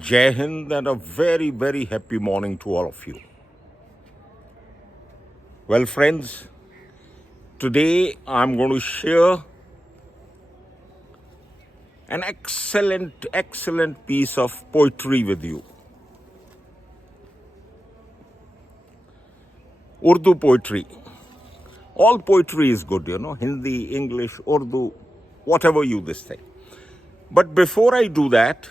Jai Hind and a very, very happy morning to all of you. Well, friends, today I'm going to share an excellent piece of poetry with you. Urdu poetry. All poetry is good, Hindi, English, Urdu, whatever you this thing. But before I do that,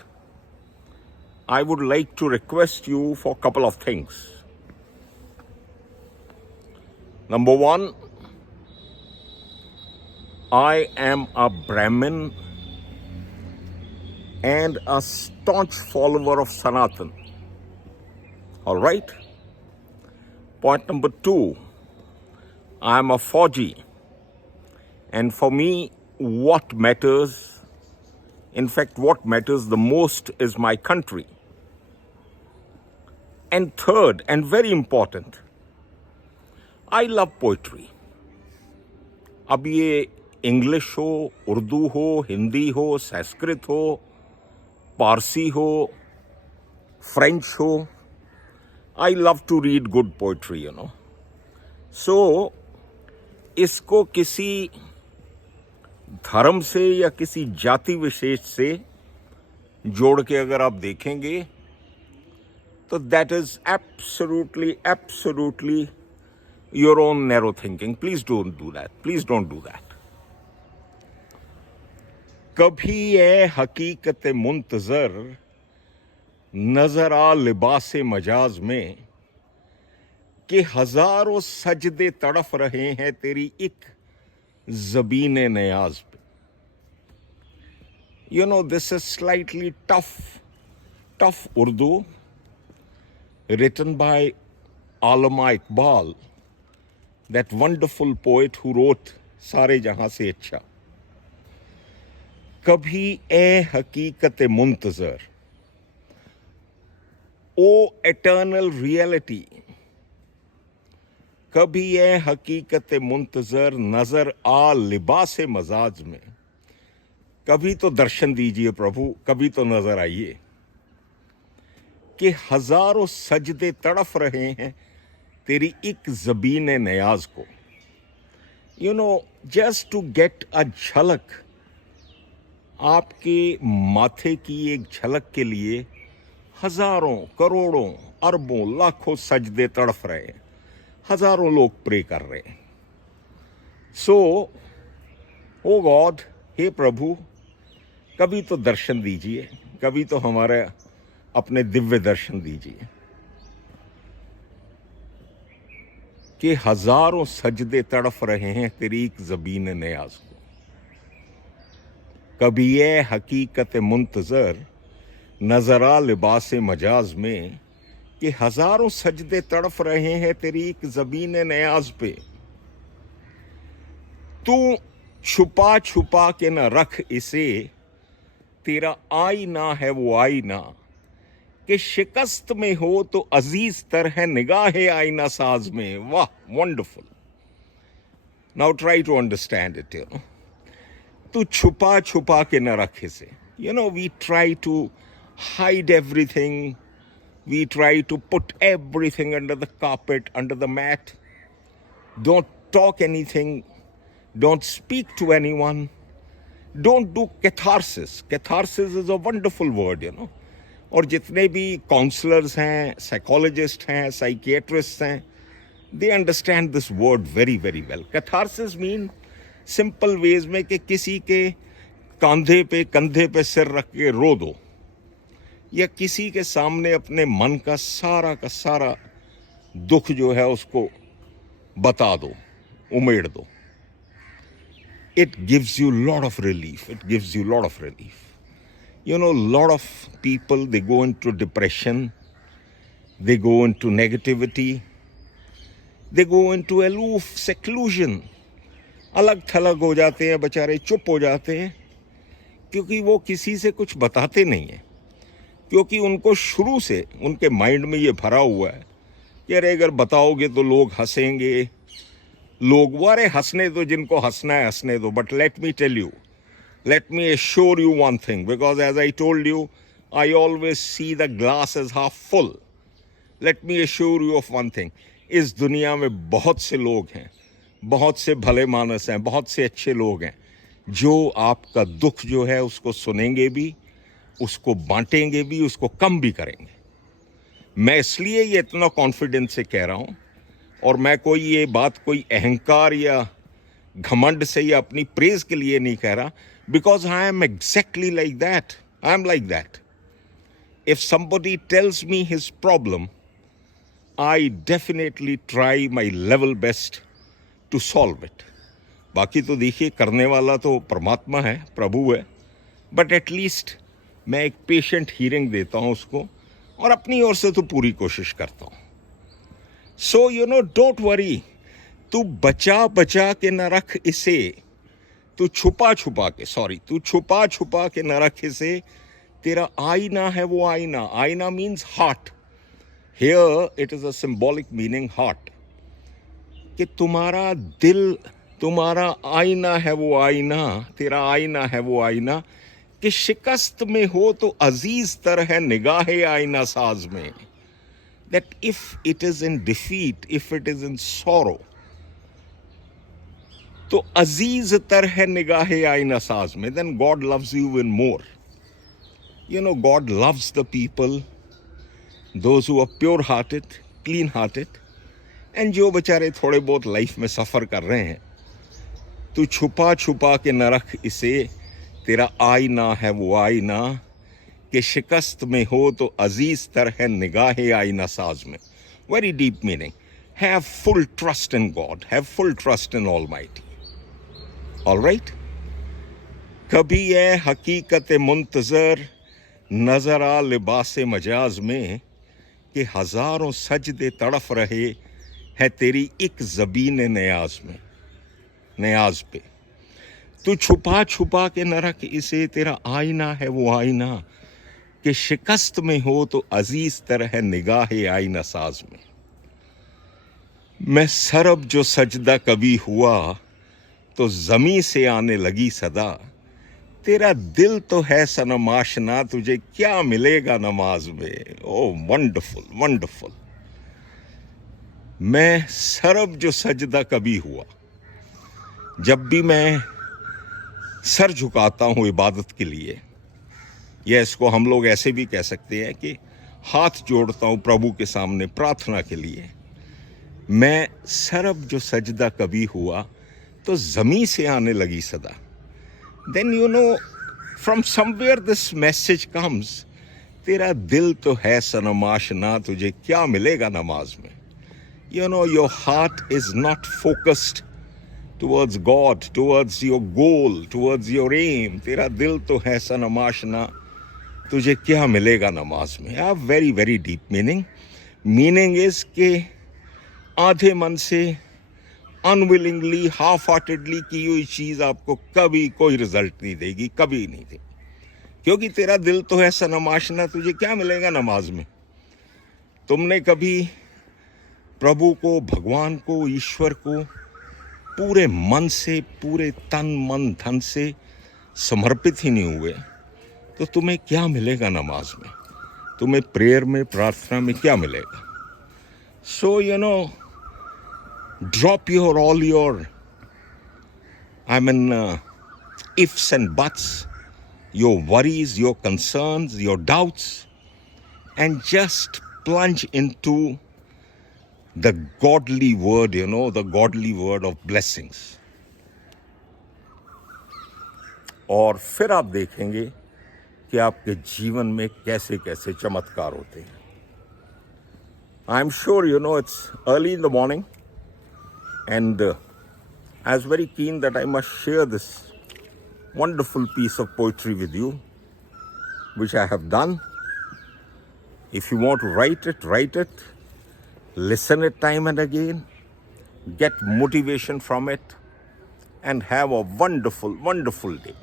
I would like to request you for a couple of things. Number one, I am a Brahmin and a staunch follower of Sanatan. All right? Point number two, I am a Fauji. And for me, what matters, in fact, what matters the most is my country. And third, and very important, I love poetry. अब ये English हो, उर्दू हो, हिंदी हो, संस्कृत हो, पारसी हो, French हो, I love to read good poetry, So, इसको किसी धर्म से या किसी जाति विशेष से जोड़ के अगर आप देखेंगे तो that is absolutely your own narrow thinking. Please don't do that. Please don't do that. कभी ए हकीकत मुंतजर नजर आ लिबास मजाज में कि हजारों सजदे तड़फ रहे हैं तेरी एक ज़बीन नियाज पे. This is slightly tough Urdu written by Allama Iqbal, that wonderful poet who wrote सारे जहां से अच्छा. कभी ए हकीकत मुंतजर, ओ eternal reality, कभी ए हकीकत मुंतजर नजर आ लिबास मजाज में. कभी तो दर्शन दीजिए प्रभु, कभी तो नजर आइए कि हजारों सजदे तड़फ रहे हैं तेरी एक ज़बीन नियाज को. जस्ट टू गेट अ झलक, आपके माथे की एक झलक के लिए हजारों, करोड़ों, अरबों, लाखों सजदे तड़फ रहे हैं, हजारों लोग प्रे कर रहे हैं. सो ओ गॉड, हे प्रभु, कभी तो दर्शन दीजिए, कभी तो हमारे अपने दिव्य दर्शन दीजिए कि हजारों सजदे तड़फ रहे हैं तेरी एक ज़बीन नियाज को. कभी ये हकीकत मुंतजर नजरा लिबास मजाज में कि हजारों सजदे तड़फ रहे हैं तेरी एक ज़बीन नियाज पे. तू छुपा छुपा के न रख इसे, तेरा आईना है वो आईना कि शिकस्त में हो तो अजीज तर है निगाह आईना साज में. वाह, wonderful. Now try to understand it. तू छुपा छुपा के न रख इसे. We try to hide everything. We try to put everything under the carpet, under the mat. Don't talk anything. Don't speak to anyone. Don't do catharsis. Catharsis is a wonderful word, और जितने भी counsellors हैं, psychologist हैं, psychiatrist हैं, they understand this word very, very well. Catharsis mean simple ways में कि किसी के कंधे पे सिर रख के रो दो, या किसी के सामने अपने मन का सारा दुख जो है उसको बता दो, उमेड़ दो. It gives you lot of relief. It gives you lot of relief. Lot of people, they go into depression, they go into negativity, they go into aloof seclusion. अलग थलग हो जाते हैं बेचारे, चुप हो जाते हैं, क्योंकि वो किसी से कुछ बताते नहीं है, क्योंकि उनको शुरू से उनके माइंड में ये भरा हुआ है कि अरे अगर बताओगे तो लोग हंसेंगे, अरे हंसने दो, जिनको हंसना है हंसने दो. But let me tell you, let me assure you one thing, because as I told you, I always see the glass as half full. Let me assure you of one thing. इस दुनिया में बहुत से लोग हैं, बहुत से भले मानस हैं, बहुत से अच्छे लोग हैं जो आपका दुख जो है उसको सुनेंगे भी, उसको बांटेंगे भी, उसको कम भी करेंगे। मैं इसलिए ये इतना कॉन्फिडेंस से कह रहा हूँ, और मैं कोई ये बात कोई अहंकार या घमंड से या अपनी प्रेज के लिए नहीं कह रहा, because I am exactly like that. I am like that. If somebody tells me his problem, I definitely try my level best to solve it. बाकी तो देखिए करने वाला तो परमात्मा है, प्रभु है, बट एटलीस्ट मैं एक पेशेंट हीयरिंग देता हूँ उसको, और अपनी ओर से तो पूरी कोशिश करता हूँ। सो डोंट वरी, तू बचा बचा के न रख इसे, तू छुपा छुपा के न रख इसे, तेरा आईना है वो आईना। आईना means heart. Here it is a symbolic meaning heart, कि तुम्हारा दिल, तुम्हारा आईना है वो आईना, तेरा आईना है वो आईना, कि शिकस्त में हो तो अजीज तर है निगाहे आईना साज में। That if it is in defeat, if it is in sorrow, तो अजीज तर है निगाहे आईना साज में, then God loves you even more. God loves the people, those who are pure-hearted, clean-hearted, and जो बेचारे थोड़े बहुत लाइफ में सफ़र कर रहे हैं, तू छुपा छुपा के न रख इसे, तेरा आईना है वो आईना, कि शिकस्त में हो तो अजीज तर है निगाहे आईना साज में। Very deep meaning. Have full trust in God, have full trust in almighty. Alright. कभी है हकीकत मुंतजर नजर आ लिबासे मजाज में, कि हजारों सजदे तड़फ रहे है तेरी एक ज़बीन नियाज में, नियाज पे। तू छुपा छुपा के न रख इसे, तेरा आईना है वो आईना, कि शिकस्त में हो तो अजीज तरह निगाहे आईना साज में। मैं सरब जो सजदा कभी हुआ तो जमी से आने लगी सदा, तेरा दिल तो है सनम आशना, तुझे क्या मिलेगा नमाज में। ओ वंडरफुल, वंडरफुल। मैं सरब जो सजदा कभी हुआ, जब भी मैं सर झुकाता हूँ इबादत के लिए, या इसको हम लोग ऐसे भी कह सकते हैं कि हाथ जोड़ता हूँ प्रभु के सामने प्रार्थना के लिए, मैं सरब जो सजदा कभी हुआ तो ज़मी से आने लगी सदा। Then from somewhere this message comes, तेरा दिल तो है सनम आशना, तुझे क्या मिलेगा नमाज में। Your heart is not focused towards God, towards your goal, towards your aim. तेरा दिल तो है सनम आशना, तुझे क्या मिलेगा नमाज में। A very very deep meaning. Meaning is के आधे मन से, अनविलिंगली, हाफ हार्टेडली की हुई चीज़ आपको कभी कोई रिजल्ट नहीं देगी, कभी नहीं देगी, क्योंकि तेरा दिल तो है सनम आशना, तुझे क्या मिलेगा नमाज में। तुमने कभी प्रभु को, भगवान को, ईश्वर को पूरे मन से, पूरे तन मन धन से समर्पित ही नहीं हुए, तो तुम्हें क्या मिलेगा नमाज में, तुम्हें प्रेयर में, प्रार्थना में क्या मिलेगा। So drop your all your ifs and buts, your worries, your concerns, your doubts, and just plunge into the godly word, the godly word of blessings. और फिर आप देखेंगे कि आपके जीवन में कैसे कैसे चमत्कार होते हैं। I am sure it's early in the morning, and I was very keen that I must share this wonderful piece of poetry with you, which I have done. If you want to write it, listen it time and again, get motivation from it, and have a wonderful, wonderful day.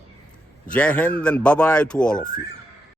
Jai Hind and bye-bye to all of you.